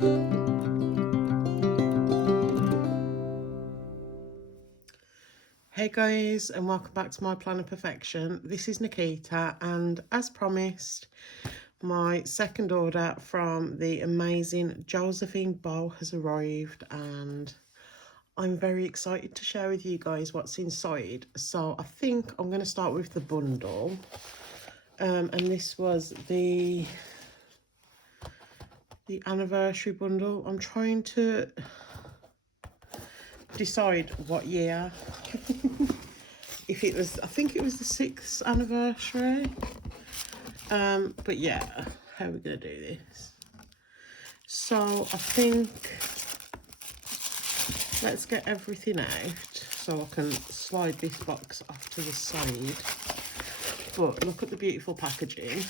Hey guys, and welcome back to my Plan of Perfection. This is Nikita, and as promised, my second order from the amazing Josephine Bow has arrived, and I'm very excited to share with you guys what's inside. So I think I'm going to start with the bundle, and this was the anniversary bundle. I'm trying to decide what year. If it was, I think it was the 6th anniversary. But yeah, how are we gonna do this? So I think let's get everything out so I can slide this box off to the side. But look at the beautiful packaging.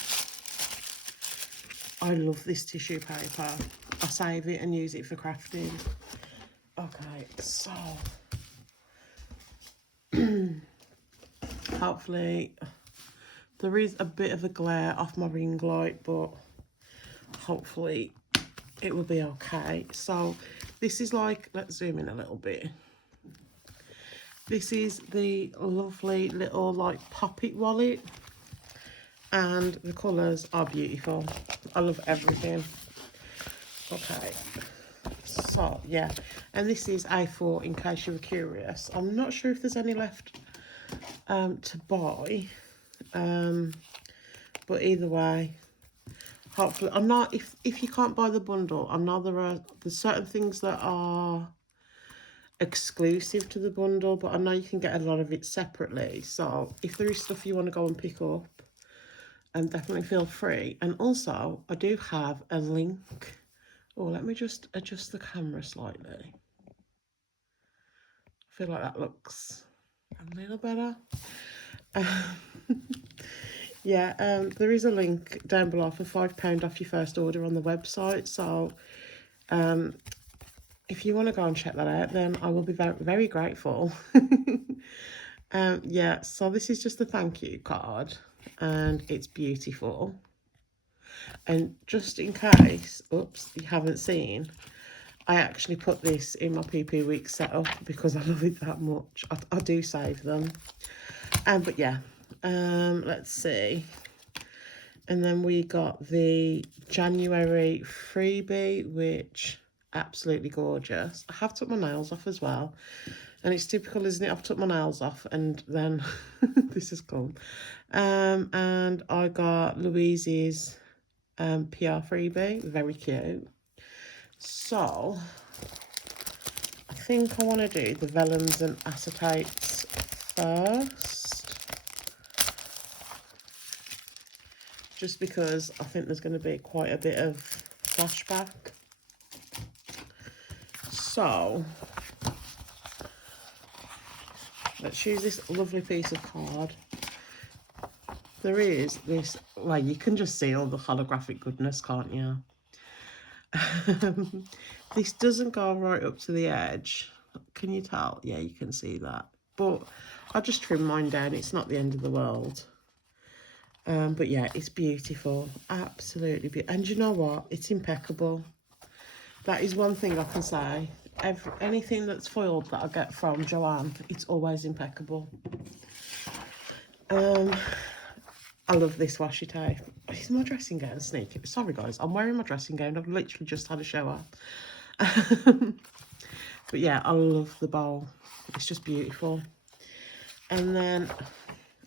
I love this tissue paper. I save it and use it for crafting. Okay, so hopefully there is a bit of a glare off my ring light, but hopefully it will be okay. So this is like, let's zoom in a little bit. This is the lovely little like pop-it wallet, and the colours are beautiful. I love everything. Okay, so yeah, and this is A4 in case you were curious. I'm not sure if there's any left to buy, but either way, hopefully, I'm not, if you can't buy the bundle, I know there's certain things that are exclusive to the bundle, but I know you can get a lot of it separately. So if there is stuff you want to go and pick up, definitely feel free. And also, I do have a link. Oh, let me just adjust the camera slightly. I feel like that looks a little better. Yeah, there is a link down below for £5 off your first order on the website. So if you want to go and check that out, then I will be very, very grateful. Yeah, so this is just a thank you card, and it's beautiful. And just in case, oops, you haven't seen, I actually put this in my PP Week setup because I love it that much. I do save them. But yeah, let's see. And then we got the January freebie, which absolutely gorgeous. I have took my nails off as well. And it's typical, isn't it? I've took my nails off and then this has come. And I got Louise's PR freebie, very cute. So I think I want to do the Vellums and Acetates first, just because I think there's going to be quite a bit of flashback. So let's use this lovely piece of card. There is this, well, you can just see all the holographic goodness, can't you? This doesn't go right up to the edge. Can you tell? Yeah, you can see that. But I'll just trim mine down. It's not the end of the world. But yeah, it's beautiful. Absolutely beautiful. And you know what? It's impeccable. That is one thing I can say. Anything that's foiled that I get from Joanne, it's always impeccable. I love this washi tape. Is my dressing gown sneaky? Sorry guys, I'm wearing my dressing gown. I've literally just had a shower. But yeah, I love the bowl. It's just beautiful. And then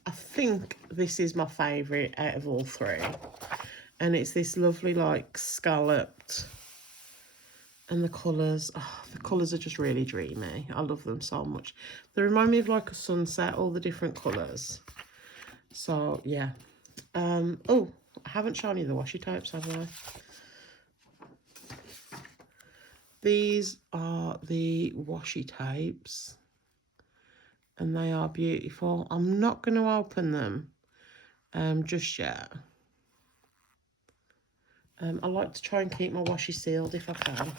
I think this is my favourite out of all three. And it's this lovely like scalloped. And the colours, oh, the colours are just really dreamy. I love them so much. They remind me of like a sunset, all the different colours. So yeah. Oh, I haven't shown you the washi tapes, have I? These are the washi tapes, and they are beautiful. I'm not going to open them just yet. I like to try and keep my washi sealed if I can.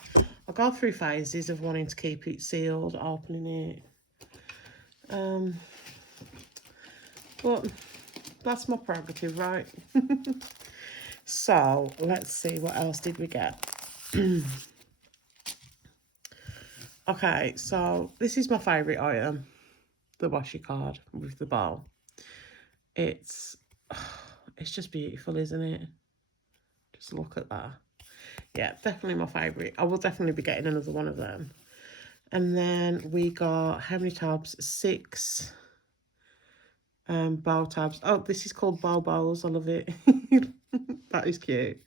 I go through phases of wanting to keep it sealed, opening it. But that's my prerogative, right? So let's see, what else did we get? Okay, so this is my favourite item, the washi card with the bowl. It's just beautiful, isn't it? Just look at that. Yeah, definitely my favourite. I will definitely be getting another one of them. And then we got, how many tabs? 6 bow tabs. Oh, this is called bow bowls. I love it. That is cute.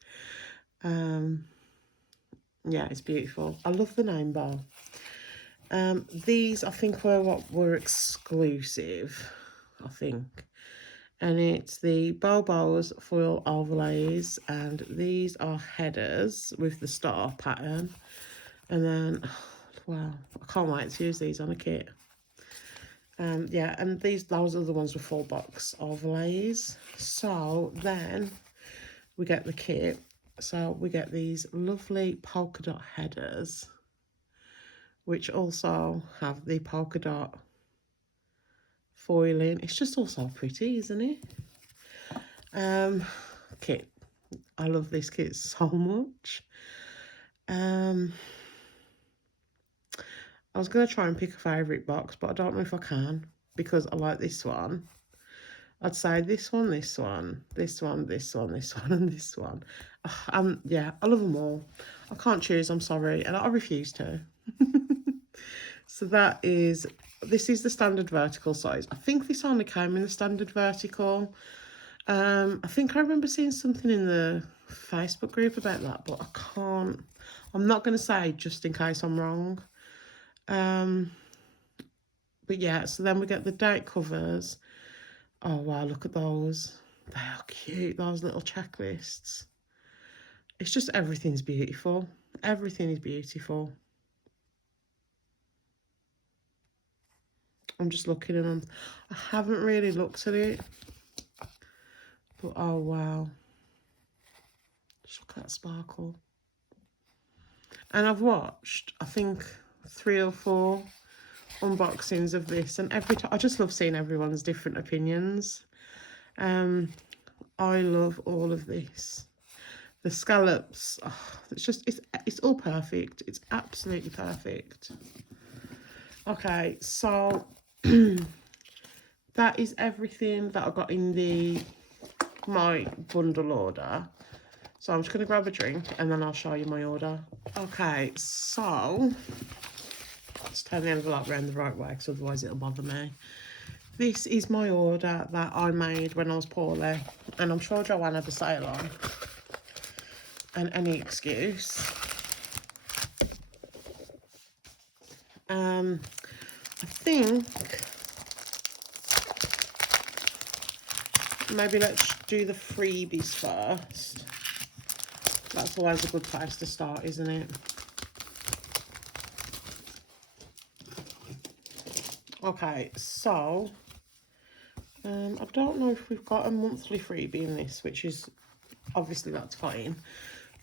Yeah, it's beautiful. I love the name bow. These I think were exclusive, I think. And it's the bow bows foil overlays, and these are headers with the star pattern. And then, wow, I can't wait to use these on a kit. Yeah, and those are the ones with full box overlays. So then we get the kit. So we get these lovely polka dot headers, which also have the polka dot foiling. It's just all so pretty, isn't it? Kit. I love this kit so much. I was going to try and pick a favourite box, but I don't know if I can, because I like this one. I'd say this one, this one, this one, this one, this one, and this one. Yeah, I love them all. I can't choose, I'm sorry, and I refuse to. So this is the standard vertical size. I think this only came in the standard vertical. I think I remember seeing something in the Facebook group about that, but I'm not going to say just in case I'm wrong. But yeah, so then we get the date covers. Oh wow, look at those. They are cute, those little checklists. It's just, everything's beautiful. Everything is beautiful. I'm just looking at them. I haven't really looked at it. But oh wow. Just look at that sparkle. And I've watched, I think, 3 or 4 unboxings of this, and every time I just love seeing everyone's different opinions. I love all of this. The scallops, oh, it's all perfect. It's absolutely perfect. Okay, so that is everything that I got in my bundle order. So I'm just going to grab a drink and then I'll show you my order. Okay, so let's turn the envelope around the right way, because otherwise it'll bother me. This is my order that I made when I was poorly, and I'm sure Joanne had a sale on, and any excuse. I think maybe let's do the freebies first. That's always a good place to start, isn't it? Okay, so I don't know if we've got a monthly freebie in this, which is obviously that's fine.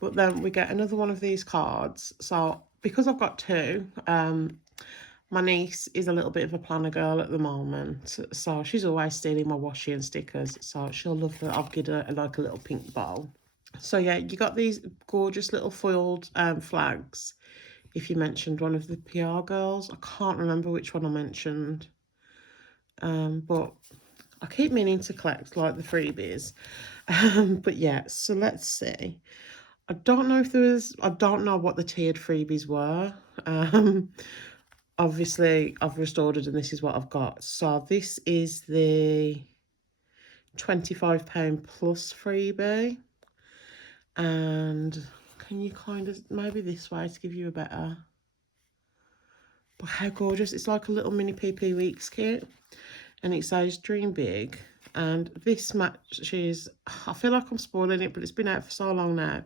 But then we get another one of these cards. So because I've got 2, my niece is a little bit of a planner girl at the moment, so she's always stealing my washi and stickers, so she'll love that I've given her like a little pink bowl. So yeah, you got these gorgeous little foiled flags if you mentioned one of the PR girls. I can't remember which one I mentioned, but I keep meaning to collect like the freebies. But yeah, so let's see. I don't know what the tiered freebies were. Obviously I've restored it and this is what I've got. So this is the £25 plus freebie. And can you kind of, maybe this way to give you a better, but how gorgeous. It's like a little mini PP Weeks kit, and it says dream big, and this matches, I feel like I'm spoiling it, but it's been out for so long now.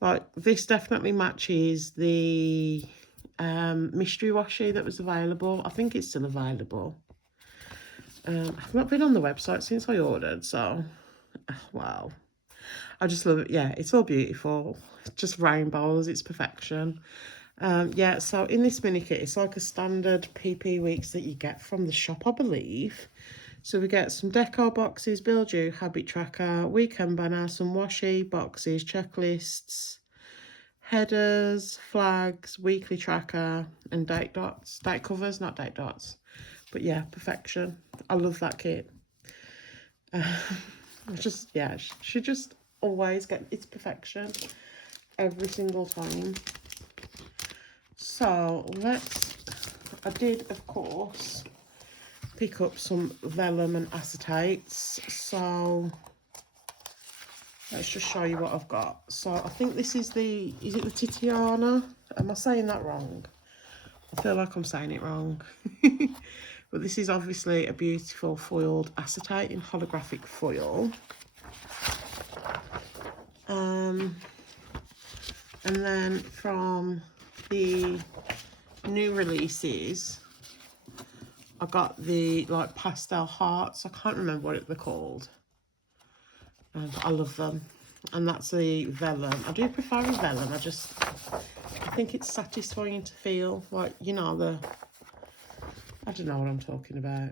Like, this definitely matches the mystery washi that was available. I think it's still available. I've not been on the website since I ordered, so wow, I just love it. Yeah, it's all beautiful. It's just rainbows. It's perfection. Yeah, so in this mini kit, it's like a standard PP Weeks that you get from the shop, I believe. So we get some deco boxes, build you, habit tracker, weekend banner, some washi boxes, checklists, headers, flags, weekly tracker, and date dots. Date covers, not date dots. But yeah, perfection. I love that kit. Just, yeah, she just always get its perfection every single time. So I did, of course, pick up some vellum and acetates. So let's just show you what I've got. So I think this is is it the Titiana? Am I saying that wrong? I feel like I'm saying it wrong. But this is obviously a beautiful foiled acetate in holographic foil. And then from the new releases, I got the like pastel hearts. I can't remember what they're called. I love them. And that's the vellum. I do prefer a vellum. I think it's satisfying to feel like, you know, I don't know what I'm talking about.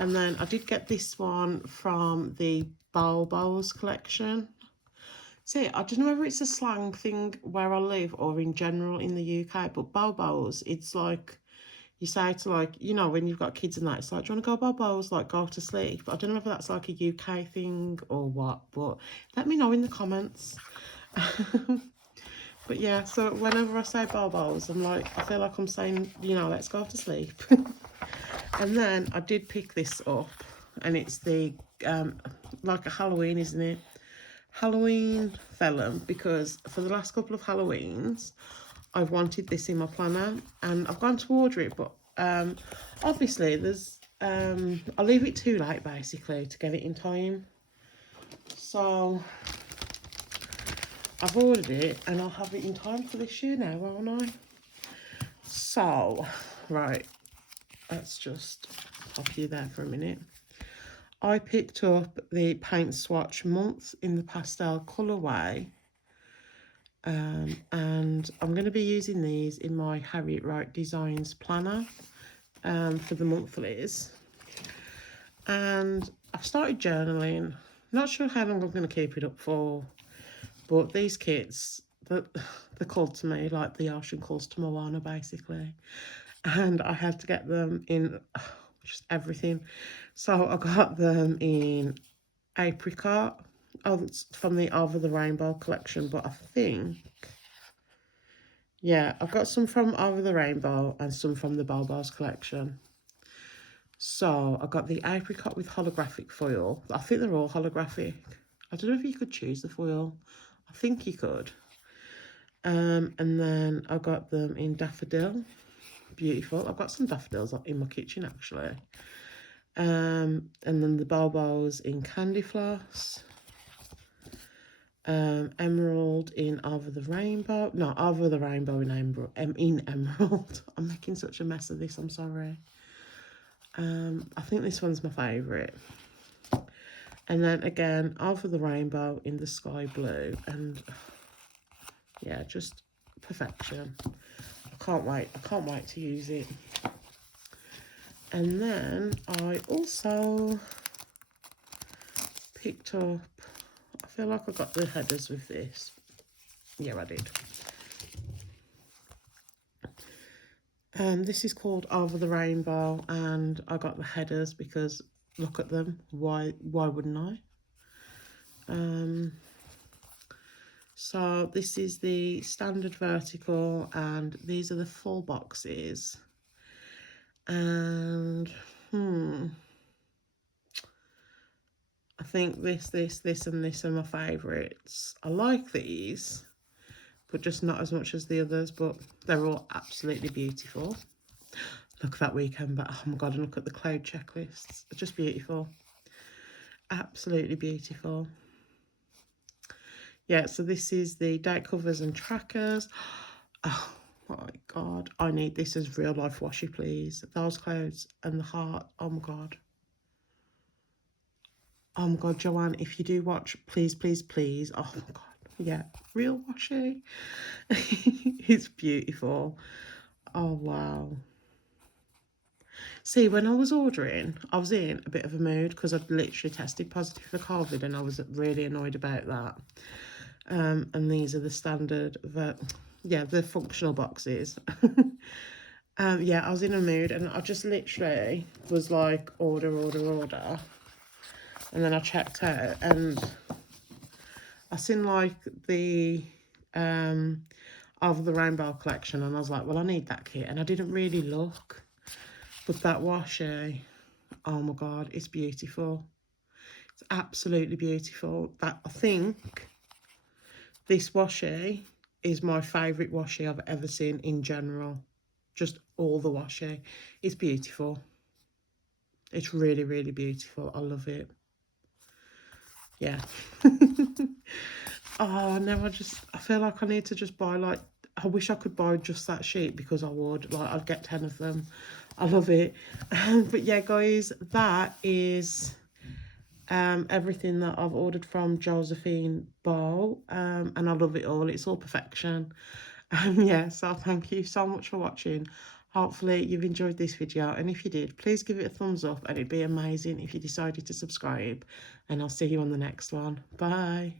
And then I did get this one from the Bows collection. See, I don't know whether it's a slang thing where I live or in general in the UK, but Bows, it's like, you say to like, you know, when you've got kids and that, it's like, do you want to go Bows, like go to sleep? I don't know if that's like a UK thing or what, but let me know in the comments. But yeah, so whenever I say Bows, I'm like, I feel like I'm saying, you know, let's go to sleep. And then I did pick this up, and it's the, like a Halloween, isn't it? Halloween vellum, because for the last couple of Halloweens, I've wanted this in my planner, and I've gone to order it, but obviously there's, I'll leave it too late, basically, to get it in time. So I've ordered it, and I'll have it in time for this year now, won't I? So, right, let's just pop you there for a minute. I picked up the paint swatch month in the pastel colourway, and I'm going to be using these in my Harriet Wright Designs planner for the monthlies. And I've started journaling. Not sure how long I'm going to keep it up for, but these kits, they're called to me like the ocean calls to Moana, basically. And I had to get them in just everything. So I got them in apricot. Oh, it's from the Over the Rainbow collection, but I think, yeah, I've got some from Over the Rainbow and some from the Bows collection. So I got the apricot with holographic foil. I think they're all holographic. I don't know if you could choose the foil. I think you could. And then I got them in daffodil. Beautiful. I've got some daffodils in my kitchen, actually. And then the Bows in candy floss. Emerald in Over the Rainbow. No, Over the Rainbow in Emerald. I'm making such a mess of this, I'm sorry. I think this one's my favourite. And then again, Over the Rainbow in the sky blue. And yeah, just perfection. I can't wait to use it. And then I also picked up, I feel like I got the headers with this. Yeah, I did. This is called Over the Rainbow, and I got the headers because look at them. Why wouldn't I? So this is the standard vertical, and these are the full boxes. And I think this and this are my favourites. I like these, but just not as much as the others, but they're all absolutely beautiful. Look at that weekend, but oh my god, and look at the cloud checklists. They're just beautiful. Absolutely beautiful. Yeah, so this is the date covers and trackers. Oh my god, I need this as real life washi, please. Those clouds and the heart. Oh my god. Oh my god, Joanne, if you do watch, please, please, please. Oh my god. Yeah, real washi. It's beautiful. Oh wow. See, when I was ordering, I was in a bit of a mood because I'd literally tested positive for COVID, and I was really annoyed about that. And these are the standard, yeah, the functional boxes. Yeah, I was in a mood and I just literally was like, order. And then I checked out and I seen like the of the rainbow collection, and I was like, well, I need that kit, and I didn't really look, but that washi, oh my god, it's beautiful. It's absolutely beautiful. That, I think this washi is my favourite washi I've ever seen in general. Just all the washi. It's beautiful. It's really, really beautiful. I love it. Yeah. Oh, no, I feel like I need to just buy, like, I wish I could buy just that sheet, because I would. Like, I'd get 10 of them. I love it. But yeah, guys, that is everything that I've ordered from Josephine Bow. And I love it all. It's all perfection. Yeah, so thank you so much for watching. Hopefully you've enjoyed this video, and if you did, please give it a thumbs up, and it'd be amazing if you decided to subscribe, and I'll see you on the next one. Bye.